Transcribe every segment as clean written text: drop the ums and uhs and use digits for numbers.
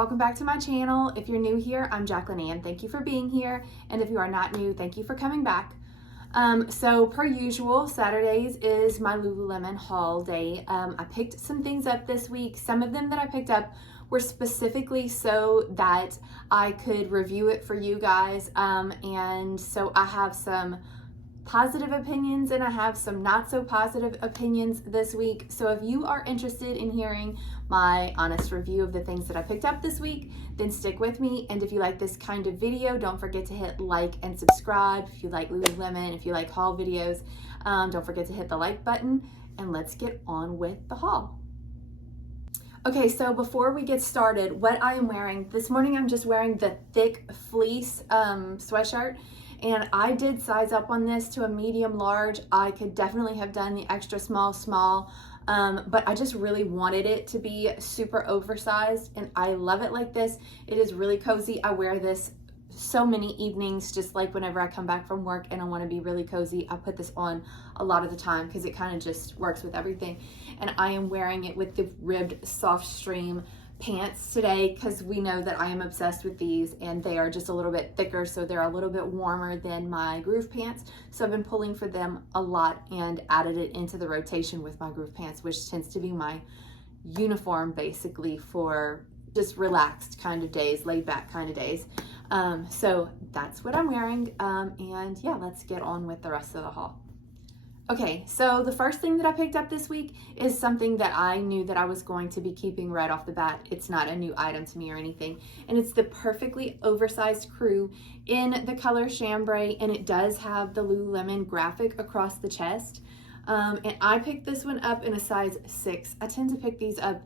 welcome back to my channel. If you're new here, I'm Jacqueline Ann. Thank you for being here. And if you are not new, thank you for coming back. So per usual, Saturdays is my Lululemon haul day. I picked some things up this week. Some of them that I picked up were specifically so that I could review it for you guys. And so I have some positive opinions and I have some not so positive opinions this week. So if you are interested in hearing my honest review of the things that I picked up this week, then stick with me. And if you like this kind of video, don't forget to hit like and subscribe. If you like Lululemon, if you like haul videos, don't forget to hit the like button, and let's get on with the haul. Okay, so before we get started, what I am wearing, this morning I'm just wearing the thick fleece sweatshirt. And I did size up on this to a medium large. I could definitely have done the extra small, but I just really wanted it to be super oversized, and I love it like this. It is really cozy. I wear this so many evenings, just like whenever I come back from work and I want to be really cozy, I put this on a lot of the time because it kind of just works with everything. And I am wearing it with the ribbed SOFTSTREME pants today because we know that I am obsessed with these, and they are just a little bit thicker, so they're a little bit warmer than my groove pants. So I've been pulling for them a lot and added it into the rotation with my groove pants, which tends to be my uniform basically for just relaxed kind of days, laid back kind of days. So that's what I'm wearing, and yeah, let's get on with the rest of the haul. Okay, so the first thing that I picked up this week is something that I knew that I was going to be keeping right off the bat. It's not a new item to me or anything, and it's the perfectly oversized crew in the color chambray, and it does have the Lululemon graphic across the chest. And I picked this one up in a size 6. I tend to pick these up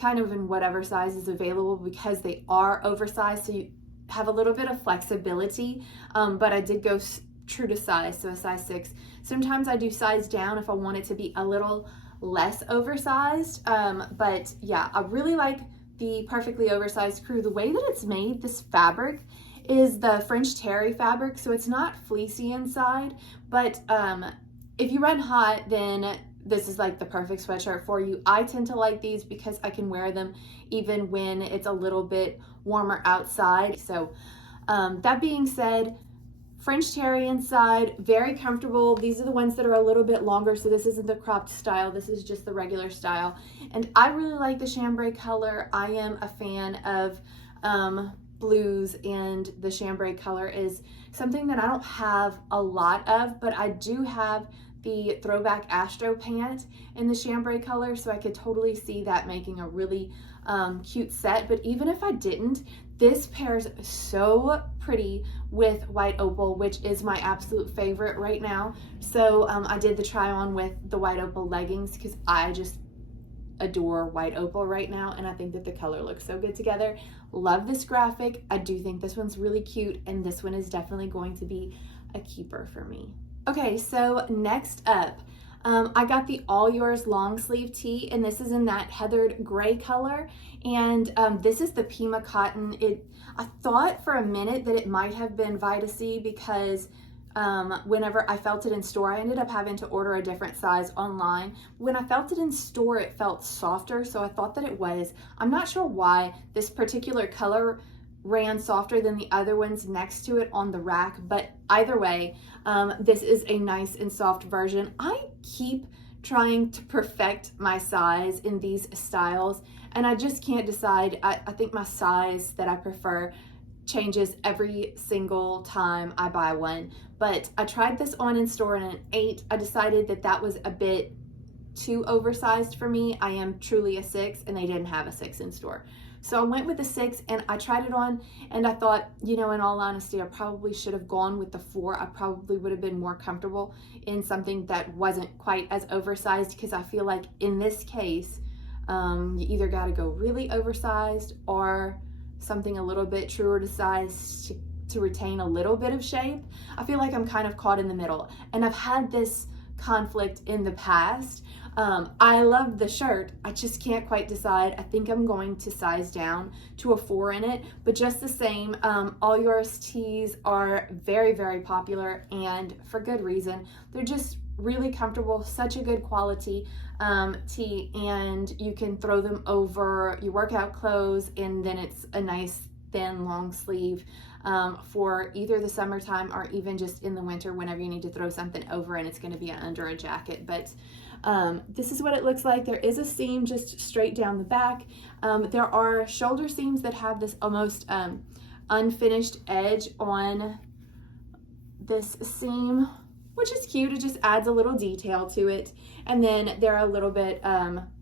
kind of in whatever size is available because they are oversized, so you have a little bit of flexibility, but I did go true to size, so a size 6. Sometimes I do size down if I want it to be a little less oversized, but yeah, I really like the perfectly oversized crew. The way that it's made, this fabric is the French terry fabric, so it's not fleecy inside, but if you run hot, then this is like the perfect sweatshirt for you. I tend to like these because I can wear them even when it's a little bit warmer outside. So that being said, French terry inside, very comfortable. These are the ones that are a little bit longer, so this isn't the cropped style, this is just the regular style. And I really like the chambray color. I am a fan of blues, and the chambray color is something that I don't have a lot of, but I do have the throwback Astro pant in the chambray color, so I could totally see that making a really cute set. But even if I didn't, this pairs so pretty with white opal, which is my absolute favorite right now. So I did the try on with the white opal leggings because I just adore white opal right now, and I think that the color looks so good together. Love this graphic. I do think this one's really cute, and this one is definitely going to be a keeper for me. Okay, so next up, I got the All Yours long sleeve tee, and this is in that heathered gray color, and this is the Pima cotton. I thought for a minute that it might have been Vita because whenever I felt it in store, I ended up having to order a different size online. When I felt it in store, it felt softer, so I thought that it was. I'm not sure why this particular color ran softer than the other ones next to it on the rack, but either way, this is a nice and soft version. I keep trying to perfect my size in these styles, and I just can't decide. I think my size that I prefer changes every single time I buy one, but I tried this on in store in an 8. I decided that that was a bit too oversized for me. I am truly a 6, and they didn't have a 6 in store. So I went with the 6, and I tried it on, and I thought, you know, in all honesty, I probably should have gone with the 4. I probably would have been more comfortable in something that wasn't quite as oversized, because I feel like in this case, you either got to go really oversized or something a little bit truer to size to retain a little bit of shape. I feel like I'm kind of caught in the middle, and I've had this conflict in the past. I love the shirt. I just can't quite decide. I think I'm going to size down to a 4 in it, but just the same, all yours tees are very, very popular, and for good reason. They're just really comfortable, such a good quality tee, and you can throw them over your workout clothes, and then it's a nice thin long sleeve for either the summertime or even just in the winter whenever you need to throw something over and it's going to be under a jacket. But this is what it looks like. There is a seam just straight down the back. There are shoulder seams that have this almost unfinished edge on this seam, which is cute. It just adds a little detail to it. And then they're a little bit,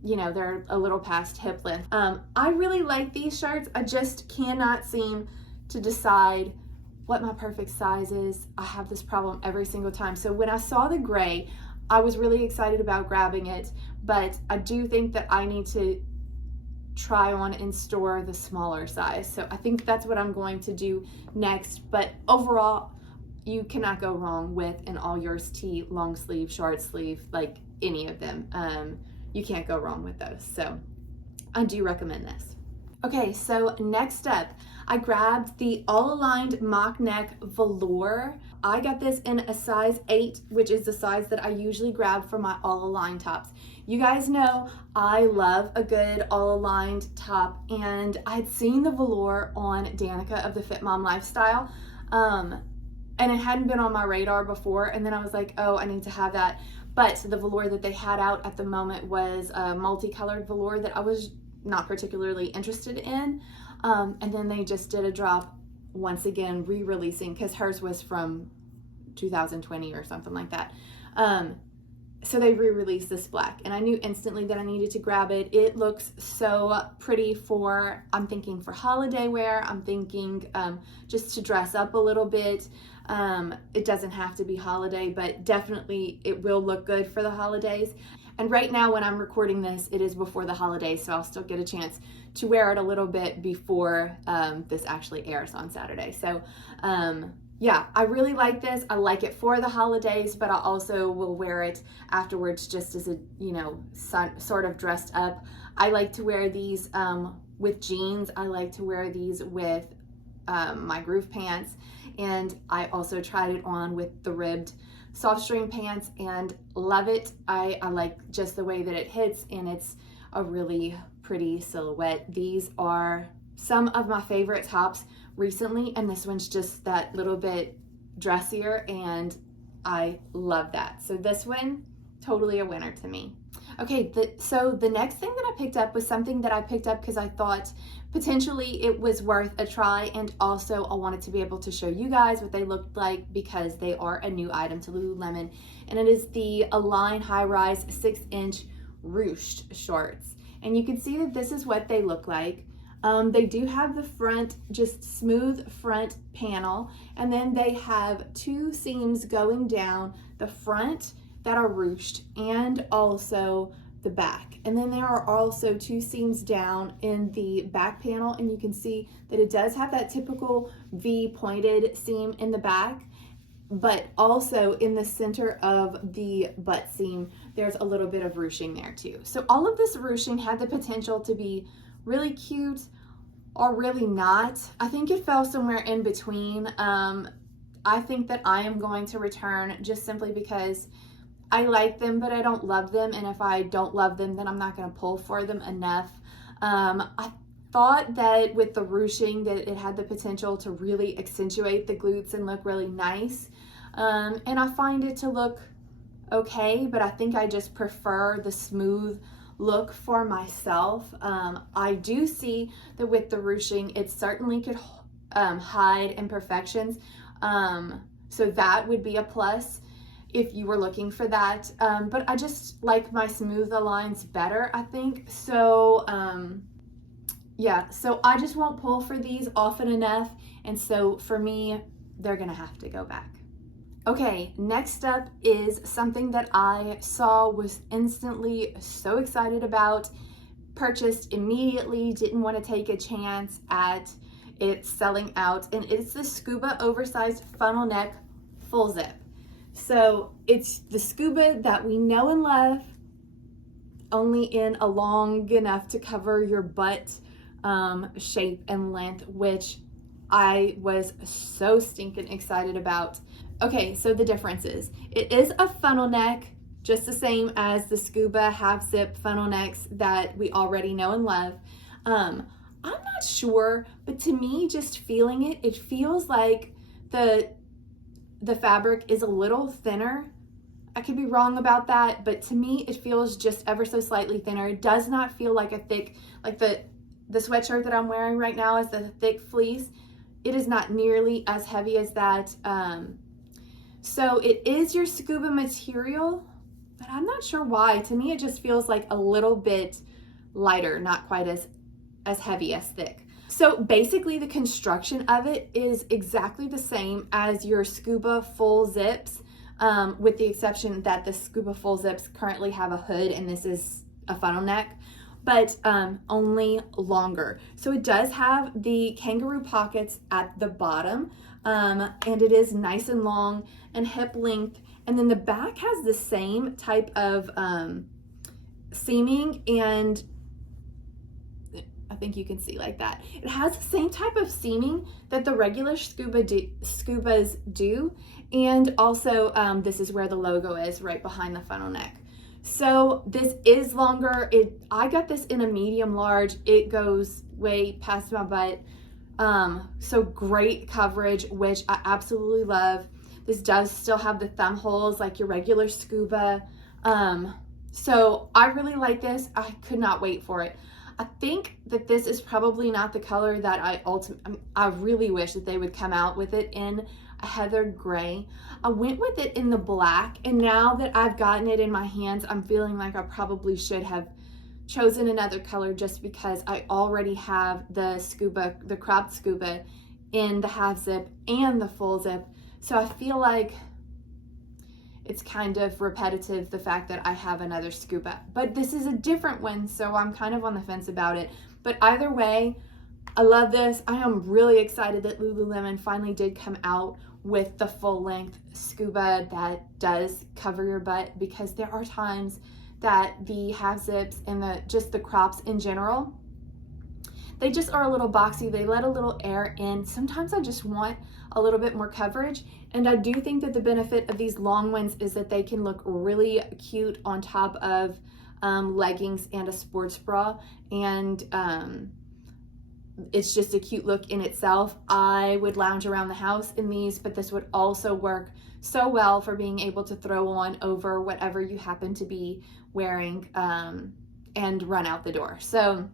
you know, they're a little past hip length. I really like these shirts. I just cannot seem to decide what my perfect size is. I have this problem every single time. So when I saw the gray, I was really excited about grabbing it, but I do think that I need to try on and store the smaller size. So I think that's what I'm going to do next. But overall, you cannot go wrong with an all yours tee, long sleeve, short sleeve, like any of them. You can't go wrong with those. So I do recommend this. Okay, so next up, I grabbed the all aligned mock neck velour. I got this in a size 8, which is the size that I usually grab for my all aligned tops. You guys know I love a good all aligned top, and I'd seen the velour on Danica of the Fit Mom Lifestyle, and it hadn't been on my radar before, and then I was like, oh, I need to have that. But the velour that they had out at the moment was a multicolored velour that I was not particularly interested in. And then they just did a drop once again, re-releasing, because hers was from 2020 or something like that. So they re-released this black, and I knew instantly that I needed to grab it. It looks so pretty for, I'm thinking for holiday wear. I'm thinking just to dress up a little bit. It doesn't have to be holiday, but definitely it will look good for the holidays. And right now when I'm recording this, it is before the holidays, so I'll still get a chance to wear it a little bit before this actually airs on Saturday. So yeah, I really like this. I like it for the holidays, but I also will wear it afterwards just as a, you know, sort of dressed up. I like to wear these with jeans. I like to wear these with my groove pants, and I also tried it on with the ribbed SOFTSTREME pants and love it. I like just the way that it hits, and it's a really pretty silhouette. These are some of my favorite tops recently, and this one's just that little bit dressier, and I love that. So this one, totally a winner to me. Okay, so the next thing that I picked up was something that I picked up because I thought potentially it was worth a try, and also I wanted to be able to show you guys what they looked like because they are a new item to Lululemon, and it is the Align High Rise 6-inch ruched shorts. And you can see that this is what they look like. They do have the front, just smooth front panel, and then they have 2 seams going down the front that are ruched, and also the back. And then there are also 2 seams down in the back panel, and you can see that it does have that typical V pointed seam in the back, but also in the center of the butt seam, there's a little bit of ruching there too. So all of this ruching had the potential to be really cute or really not. I think it fell somewhere in between. I think that I am going to return just simply because I like them, but I don't love them. And if I don't love them, then I'm not going to pull for them enough. I thought that with the ruching that it had the potential to really accentuate the glutes and look really nice. And I find it to look okay, but I think I just prefer the smooth look for myself. I do see that with the ruching, it certainly could hide imperfections. So that would be a plus if you were looking for that. But I just like my smooth lines better, I think. So yeah, so I just won't pull for these often enough. And so for me, they're gonna have to go back. Okay, next up is something that I saw, was instantly so excited about, purchased immediately, didn't want to take a chance at it selling out, and it's the Scuba oversized funnel neck full zip. So it's the Scuba that we know and love, only in a long enough to cover your butt shape and length, which I was so stinking excited about. Okay, so the differences. It is a funnel neck, just the same as the Scuba half zip funnel necks that we already know and love. I'm not sure, but to me, just feeling it, it feels like the fabric is a little thinner. I could be wrong about that, but to me, it feels just ever so slightly thinner. It does not feel like a thick, like the sweatshirt that I'm wearing right now is the thick fleece. It is not nearly as heavy as that. So it is your Scuba material, but I'm not sure why. To me, it just feels like a little bit lighter, not quite as heavy as thick. So basically the construction of it is exactly the same as your Scuba full zips, with the exception that the Scuba full zips currently have a hood and this is a funnel neck, but only longer. So it does have the kangaroo pockets at the bottom, and it is nice and long and hip length. And then the back has the same type of seaming, and I think you can see like that. It has the same type of seaming that the regular Scubas do. And also this is where the logo is, right behind the funnel neck. So this is longer. I got this in a medium large. It goes way past my butt. So great coverage, which I absolutely love. This does still have the thumb holes like your regular Scuba. So I really like this. I could not wait for it. I think that this is probably not the color that I really wish that they would come out with it in a heather gray. I went with it in the black, and now that I've gotten it in my hands, I'm feeling like I probably should have chosen another color just because I already have the Scuba, the cropped Scuba in the half zip and the full zip. So I feel like it's kind of repetitive, the fact that I have another Scuba, but this is a different one, so I'm kind of on the fence about it. But either way, I love this. I am really excited that Lululemon finally did come out with the full length Scuba that does cover your butt, because there are times that the half zips and just the crops in general, they just are a little boxy. They let a little air in. Sometimes I just want a little bit more coverage. And I do think that the benefit of these long ones is that they can look really cute on top of leggings and a sports bra. And it's just a cute look in itself. I would lounge around the house in these, but this would also work so well for being able to throw on over whatever you happen to be wearing and run out the door. So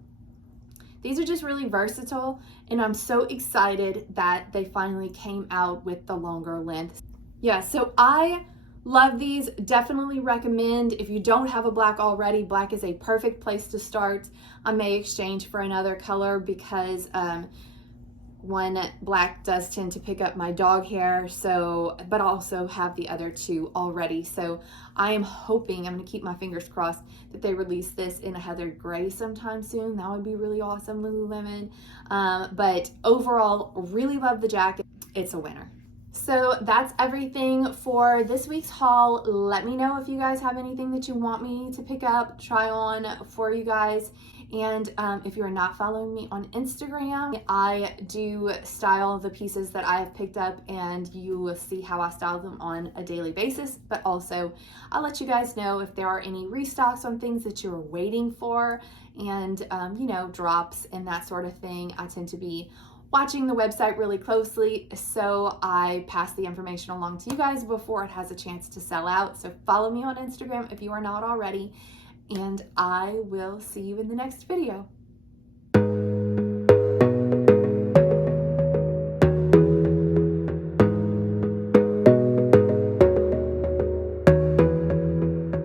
these are just really versatile, and I'm so excited that they finally came out with the longer length. Yeah, so I love these. Definitely recommend. If you don't have a black already, black is a perfect place to start. I may exchange for another color because one, black does tend to pick up my dog hair, so, but also have the other two already. So I am hoping, I'm gonna keep my fingers crossed, that they release this in a heather gray sometime soon. That would be really awesome, Lululemon. But overall, really love the jacket. It's a winner. So that's everything for this week's haul. Let me know if you guys have anything that you want me to pick up, try on for you guys. And if you're not following me on Instagram, I do style the pieces that I have picked up, and you will see how I style them on a daily basis. But also, I'll let you guys know if there are any restocks on things that you're waiting for, and you know, drops and that sort of thing. I tend to be watching the website really closely, so I pass the information along to you guys before it has a chance to sell out. So follow me on Instagram if you are not already, and I will see you in the next video.